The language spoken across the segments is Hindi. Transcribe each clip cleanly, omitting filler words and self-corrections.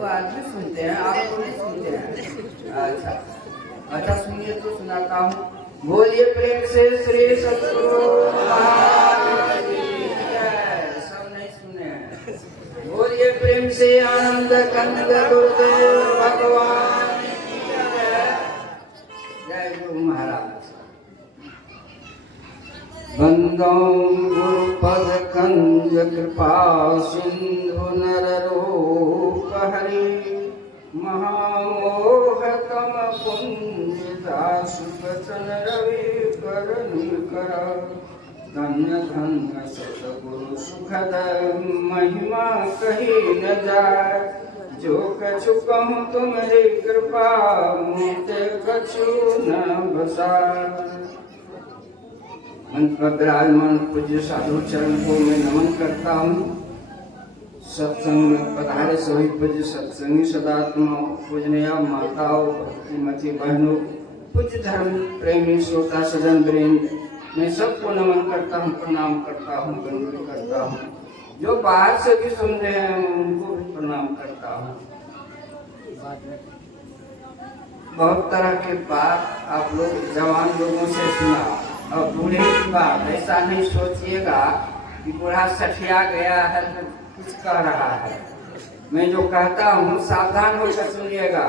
दो आदमी सुनते हैं, आप तो नहीं सुनते हैं। अच्छा अच्छा, सुनिए तो सुनाता हूँ। बोलिए प्रेम से श्री सतगुरु महाराज की जय। सब नहीं सुने हैं। बोलिए प्रेम से आनंद कंद गुरुदेव भगवान की जय। जय गुरु महाराज। बंदो गुरुपद कंज कृपा सिंधु नर रूप हरि महामोह कम पुंज दासु बचन रवि कर निकर धन्य धन्य सतगुरु सुखद महिमा कही न जाय जो कछु कहूँ तुम्हारी कृपा मुझे कछु न बसाय। मंच पर विराजमान पूज्य साधु चरण को मैं नमन करता हूँ। सत्संग में पधारे सभी पूज्य सत्संगी सदात्मा पूजनीय माताओं भक्तिमती बहनों पूज्य धर्म प्रेमी श्रोता सजन वृंद, मैं सबको नमन करता हूँ, प्रणाम करता हूँ, वंदन करता हूँ। जो बाहर से भी सुन रहे हैं उनको भी प्रणाम करता हूँ। बहुत तरह के बात आप लोग जवान लोगों से सुना और बूढ़े की बात ऐसा नहीं सोचिएगा कि बूढ़ा सठिया गया है तो कुछ कह रहा है। मैं जो कहता हूँ सावधान होकर सुनिएगा।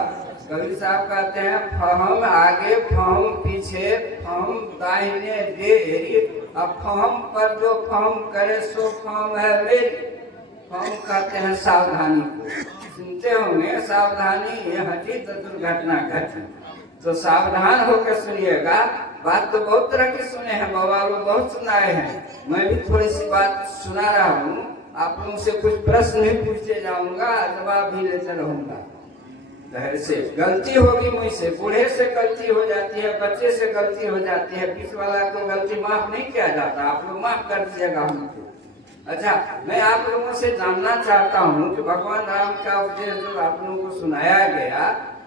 कबीर साहब कहते हैं फहम आगे फहम पीछे फहम दाहिने देरी, अब फहम पर जो फहम करे सो फहम है मेरी। फहम कहते हैं सावधानी को। सुनते होंगे सावधानी हटी तो दुर्घटना घटी। तो सावधान होकर सुनिएगा। बात तो बहुत तरह की सुने हैं, बाबा लोग बहुत सुनाए हैं। मैं भी थोड़ी सी बात सुना रहा हूँ। आप लोगों से कुछ प्रश्न नहीं पूछते जाऊंगा, जवाब भी लेते रहूंगा। धैर्य से गलती होगी मुझसे, बूढ़े से गलती हो जाती है, बच्चे से गलती हो जाती है, बीच वाला को गलती माफ नहीं किया जाता। आप लोग माफ कर दीजिएगा हमको। अच्छा, मैं आप लोगों से जानना चाहता हूँ कि भगवान राम का उपदेश जो आप लोगों को सुनाया गया,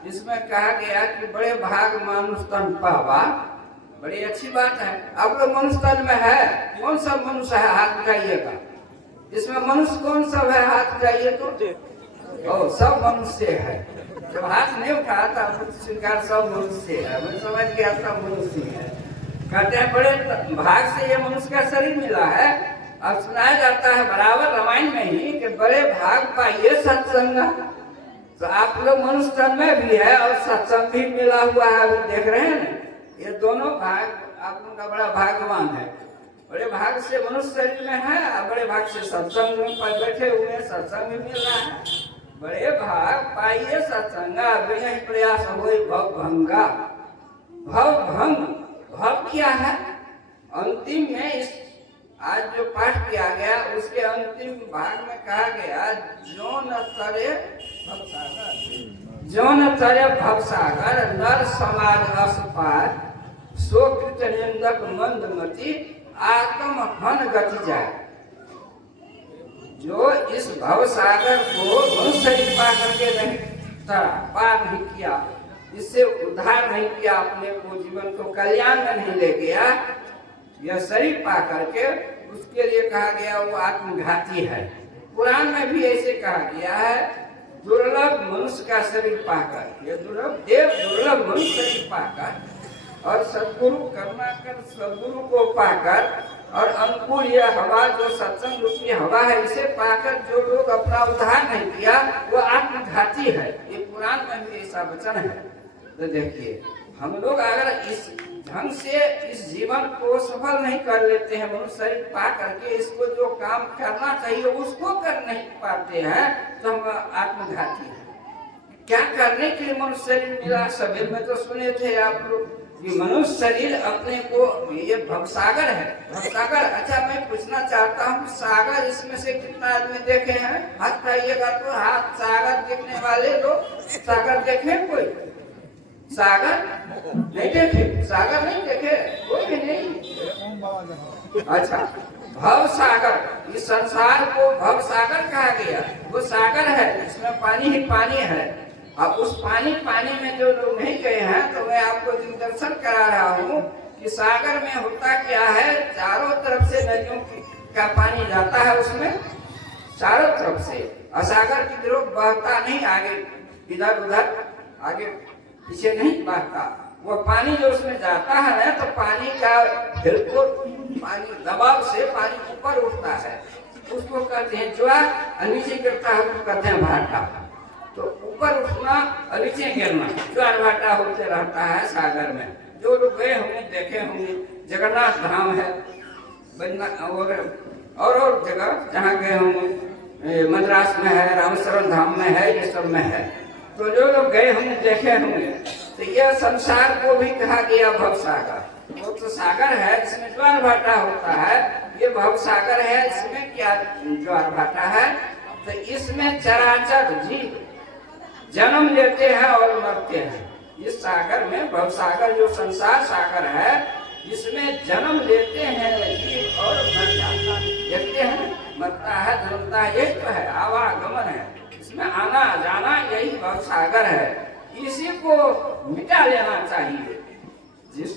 इसमें कहा गया कि बड़े भाग मानुष तन पावा। बड़ी अच्छी बात है। आप लोग मनुष्य तन में है, कौन सा मनुष्य है हाथ उठाइएगा। इसमें मनुष्य कौन सब है हाथ उठाइए तो। ओ, सब मनुष्य है। जब हाथ नहीं उठाया था स्वीकार सब मनुष्य है। मैं समझ गया सब मनुष्य है। कहते हैं बड़े भाग से ये मनुष्य का शरीर मिला है। अब सुनाया जाता है बराबर रामायण में ही कि बड़े भाग पाइए सत्संग। तो आप लोग मनुष्य तन में भी है और सत्संग भी मिला हुआ है। अभी देख रहे हैं ना, ये दोनों भाग आप लोगों का बड़ा भाग्यवान है। बड़े भाग से मनुष्य शरीर में है और बड़े भाग से सत्संग में बैठे हुए सत्संग भी मिल रहा है। बड़े भाग पाइए सत्संगा बिना प्रयास हो भव भंगा। भव भंग, भव क्या है? अंतिम में इस आज जो पाठ किया गया उसके अंतिम भाग में कहा गया जो न तरे भवसागर, जो न तरे भवसागर नर समाज असपार सो कृत निंदक मंदमती आत्म हन गति जाए। जो इस भव सागर को मनुष्य पा करके नहीं तरा, पार नहीं किया, इससे उद्धार नहीं किया, अपने को जीवन को कल्याण में नहीं ले गया, यह शरीर पा करके उसके लिए कहा गया वो आत्मघाती है। पुराण में भी ऐसे कहा गया है दुर्लभ मनुष्य का शरीर पाकर, यह दुर्लभ मनुष्य शरीर पाकर और सद्गुरु करुणा कर सद्गुरु को पाकर और अनुकूल यह हवा जो सत्संग रूपी हवा है इसे पाकर जो लोग अपना उद्धार नहीं किया वो आत्मघाती है। ये पुराण में भी ऐसा वचन है। तो देखिए हम लोग अगर इस ढंग से इस जीवन को सफल नहीं कर लेते हैं, मनुष्य शरीर पा करके इसको जो काम करना चाहिए उसको कर नहीं पाते हैं तो हम आत्मघाती हैं। क्या करने के लिए मनुष्य शरीर मिला? सवेर में तो सुने थे आप लोग कि मनुष्य शरीर अपने को ये भवसागर है। भवसागर, अच्छा मैं पूछना चाहता हूँ सागर इसमें से कितना आदमी देखे हैं? हाथ उठाइएगा तो। हाथ सागर देखने वाले लोग सागर देखे? कोई सागर नहीं देखे? सागर नहीं देखे कोई भी नहीं। अच्छा, भव सागर, इस संसार को भव सागर कहा गया। वो सागर है, इसमें पानी ही पानी है। अब उस पानी में जो लोग नहीं गए हैं तो मैं आपको दिग्दर्शन करा रहा हूँ कि सागर में होता क्या है। चारों तरफ से नदियों का पानी जाता है उसमें, चारों तरफ से, असागर की तरफ बहता नहीं, आगे इधर उधर आगे पीछे नहीं बहता। वो पानी जो उसमें जाता है ना, तो पानी का बिल्कुल पानी दबाव से पानी ऊपर उठता है, उसको कहते हैं ज्वार, और नीचे गिरता है उसको कहते हैं भाटा। तो ऊपर उठना और नीचे गिरना ज्वार भाटा होते रहता है सागर में। जो लोग गए होंगे देखे होंगे, जगन्नाथ धाम है और जगह जहाँ गए होंगे, मद्रास में है, रामेश्वरम धाम में है, ये सब में है। तो जो लोग गए होंगे देखे होंगे, तो यह संसार को भी कहा गया भव सागर। वो तो सागर है इसमें ज्वार भाटा होता है, ये भव सागर है, इसमें क्या ज्वार भाटा है? तो इसमें चराचर जीव जन्म लेते हैं और मरते हैं। इस सागर में भव सागर जो संसार सागर है, इसमें जन्म लेते हैं जीव और मर जाता है। देखते हैं मरता है जन्मता है, यही तो है आवागमन है, इसमें आना जाना, यही भव सागर है। इसी को मिटा लेना चाहिए, जिस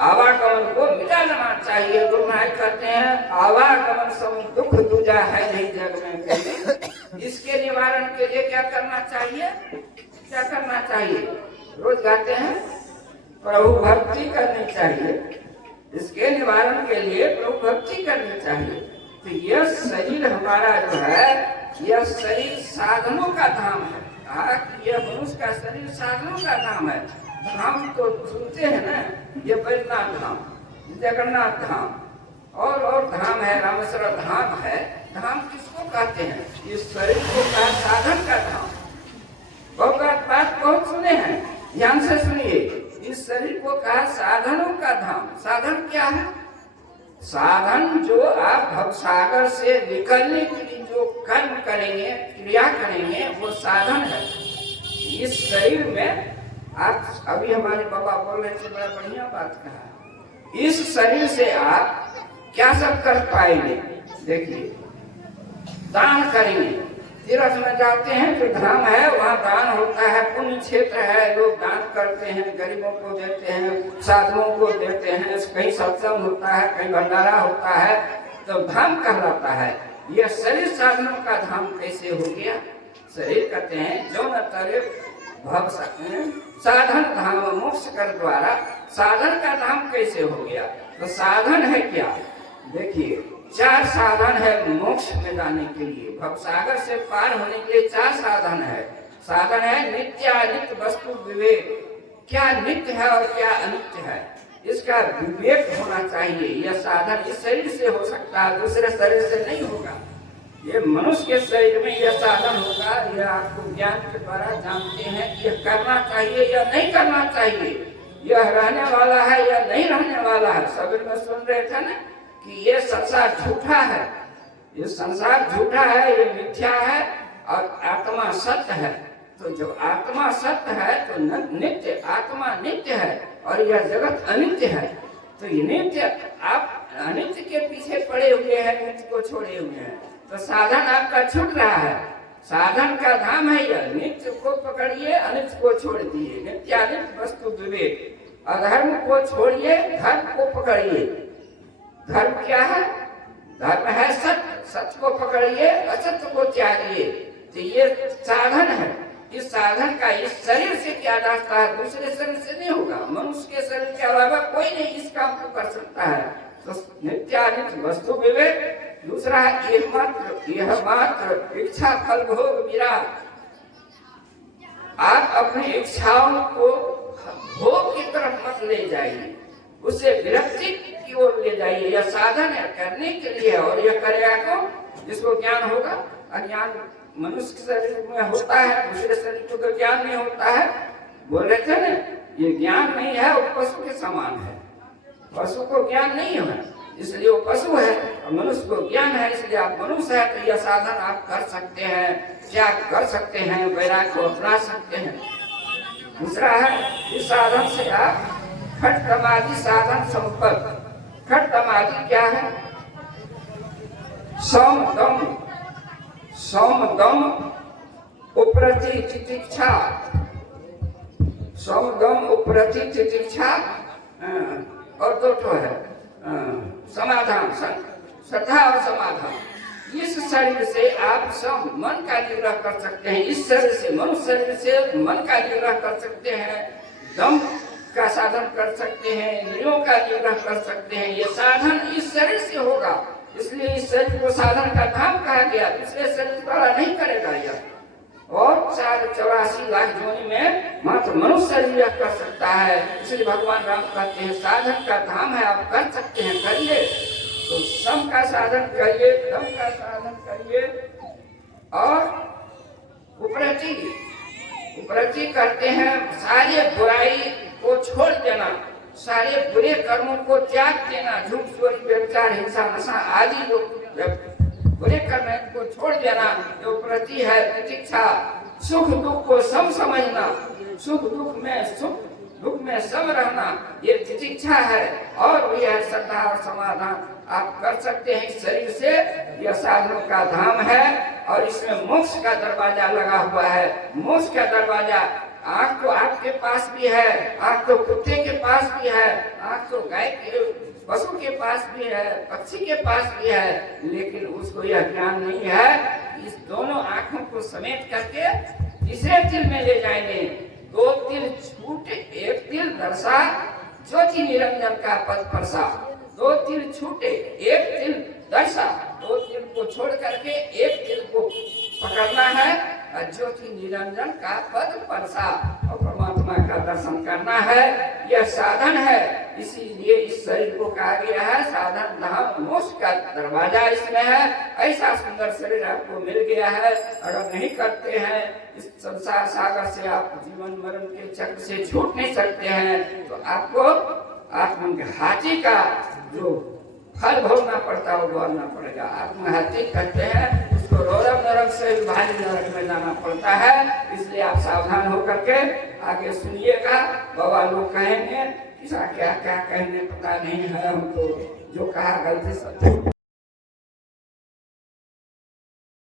आवागमन को मिटा लेना चाहिए। गुरु महाराज कहते हैं आवागमन सम दुख दूजा है नहीं जग में कहीं। इसके निवारण के लिए क्या करना चाहिए? क्या करना चाहिए? रोज गाते हैं प्रभु भक्ति करनी चाहिए। इसके निवारण के लिए प्रभु भक्ति करनी चाहिए। तो यह शरीर हमारा जो है, यह शरीर साधनों का धाम है। यह मनुष्य का शरीर साधनों का धाम है। धाम तो सुनते हैं ना, ये बैजनाथ धाम, जगन्नाथ धाम और धाम है, रामेश्वर धाम है। धाम किसको कहते हैं? इस शरीर को कहा साधन का धाम। बहुत बात बहुत सुने हैं, ध्यान से सुनिए। इस शरीर को कहा साधनों का धाम। साधन क्या है? साधन जो आप भवसागर से निकलने के लिए जो कर्म करेंगे, क्रिया करेंगे, वो साधन है। इस शरीर में आप अभी हमारे बाबा बोल रहे थे, बड़ा बढ़िया बात कहा। इस शरीर से आप क्या सब कर पाएंगे? देखिए, दान करेंगे, तीर्थ में जाते हैं तो धाम है, वहाँ दान होता है, पुण्य क्षेत्र है, लोग दान करते हैं, गरीबों को देते हैं, साधुओं को देते हैं, कहीं सत्संग होता है, कहीं भंडारा होता है, तो धाम कहलाता है। यह शरीर साधनों का धाम कैसे हो गया? शरीर कहते हैं जो न तरे भव साधन धाम मोक्ष कर द्वारा, साधन का धाम कैसे हो गया? तो साधन है क्या? देखिए, 4 साधन है मोक्ष में जाने के लिए, भवसागर से पार होने के लिए 4 साधन है। साधन है नित्य अनित्य वस्तु विवेक। क्या नित्य है और क्या अनित्य है, इसका विवेक होना चाहिए। यह साधन इस शरीर से हो सकता है, दूसरे शरीर से नहीं होगा। ये मनुष्य के शरीर में यह साधन होगा। यह आपको ज्ञान के द्वारा जानते हैं कि यह करना चाहिए या नहीं करना चाहिए, यह रहने वाला है या नहीं रहने वाला है। सभी में सुन रहे थे ना कि ये संसार झूठा है, ये संसार झूठा है, ये मिथ्या है और आत्मा सत्य है। तो जो आत्मा सत्य है तो नित्य, आत्मा नित्य है और यह जगत अनित्य है। तो ये नित्य, आप अनित्य के पीछे पड़े हुए हैं, नित्य को छोड़े हुए हैं, तो साधन आपका छूट रहा है। साधन का धाम है यह, नित्य को पकड़िए, अनित्य को छोड़ दिए, नित्यानित्य वस्तु विवेक। अधर्म को छोड़िए, धर्म को पकड़िए। धर्म क्या है? धर्म है सत्य, सत्य को पकड़िए, असत्य को त्यागिए। तो ये साधन है। इस साधन का इस शरीर से किया जाता है, दूसरे शरीर से नहीं होगा। मनुष्य के शरीर के अलावा कोई नहीं इस काम को कर सकता है। तो नित्यानित्य वस्तु विवेक। दूसरा है यह मात्र इच्छा फल भोग विराग। आप अपनी इच्छाओं को भोग की तरफ मत ले जाइए, उसे विरक्ति की ओर ले जाइए। यह साधन है करने के लिए, और यह करेगा कौन? जिसको ज्ञान होगा। अज्ञान मनुष्य शरीर में होता है, दूसरे शरीर को तो ज्ञान नहीं होता है। बोल रहे थे ना, ये ज्ञान नहीं है, वो पशु के समान है। पशु को ज्ञान नहीं है इसलिए वो पशु है, और मनुष्य को ज्ञान है इसलिए आप मनुष्य है। तो यह साधन आप कर सकते हैं, त्याग कर सकते हैं, वैराग्य को अपना सकते हैं। दूसरा है इस साधन से आप खट समाधि साधन संपर्क। खट समाधि क्या है? सौम दम उपरति तितिक्षा। सौम दम उपरति तितिक्षा और दो है समाधान, श्रद्धा और समाधान। इस शरीर से आप सब मन का निग्रह कर सकते हैं। इस शरीर से, मनुष्य शरीर से मन का निग्रह कर सकते हैं, दम का साधन कर सकते हैं, इंद्रियों का निग्रह कर सकते हैं। ये साधन इस शरीर से होगा, इसलिए इस शरीर को साधन का धाम कहा गया। दूसरे शरीर द्वारा नहीं करेगा यह। और 84 लाख जोनि में मात्र मनुष्य शरीर यह कर सकता है। इसलिए भगवान राम कहते हैं साधन का धाम है, आप कर सकते हैं, करिए। तो सम का साधन करिए, दम का साधन करिए। और उपरति करते हैं सारे बुराई को छोड़ देना, सारे बुरे कर्मों को त्याग देना। झूठ, चोरी, व्यभिचार, हिंसा, नशा आदि जो बुरे कर्म को छोड़ देना। जो प्रति है प्रतीक्षा, सुख दुख को सम समझना, सुख दुख में सम रहना, ये प्रतीक्षा है। और भी है श्रद्धा और समाधान, आप कर सकते हैं इस शरीर से। यह साधनों का धाम है और इसमें मोक्ष का दरवाजा लगा हुआ है। मोक्ष का दरवाजा आँख तो आपके पास भी है, आँख तो कुत्ते के पास भी है, आँख तो गाय के पशु के पास भी है, पक्षी के पास भी है, लेकिन उसको यह ज्ञान नहीं है। इस दोनों आँखों को समेट करके तीसरे तिल में ले जाएंगे। 2 तिल छूटे, 1 तिल दर्शा, ज्योति निरंजन का पद परसा। 2 तिल छूटे, 1 तिल दर्शा। 2 तिल को छोड़ करके 1 तिल को पकड़ना है और ज्योति निरंजन का पद परसा और परमात्मा का दर्शन करना है। यह साधन है, इसीलिए इस शरीर को कहा गया है साधन धाम। मोक्ष का दरवाजा इसमें है। ऐसा सुंदर शरीर आपको मिल गया है। अगर नहीं करते हैं, इस संसार सागर से आप जीवन मरण के चक्र से छूट नहीं सकते हैं, तो आपको आत्मघाती का जो फल भोगना पड़ता है वो भोगना पड़ेगा। आत्मघाती कहते हैं उसको रौरव नरक से भारी नरक में जाना पड़ता है। इसलिए आप सावधान होकर के आगे सुनिएगा। बाबा लोग कहेंगे, किसा क्या क्या कहने पता नहीं है हमको, जो कहा गलती सब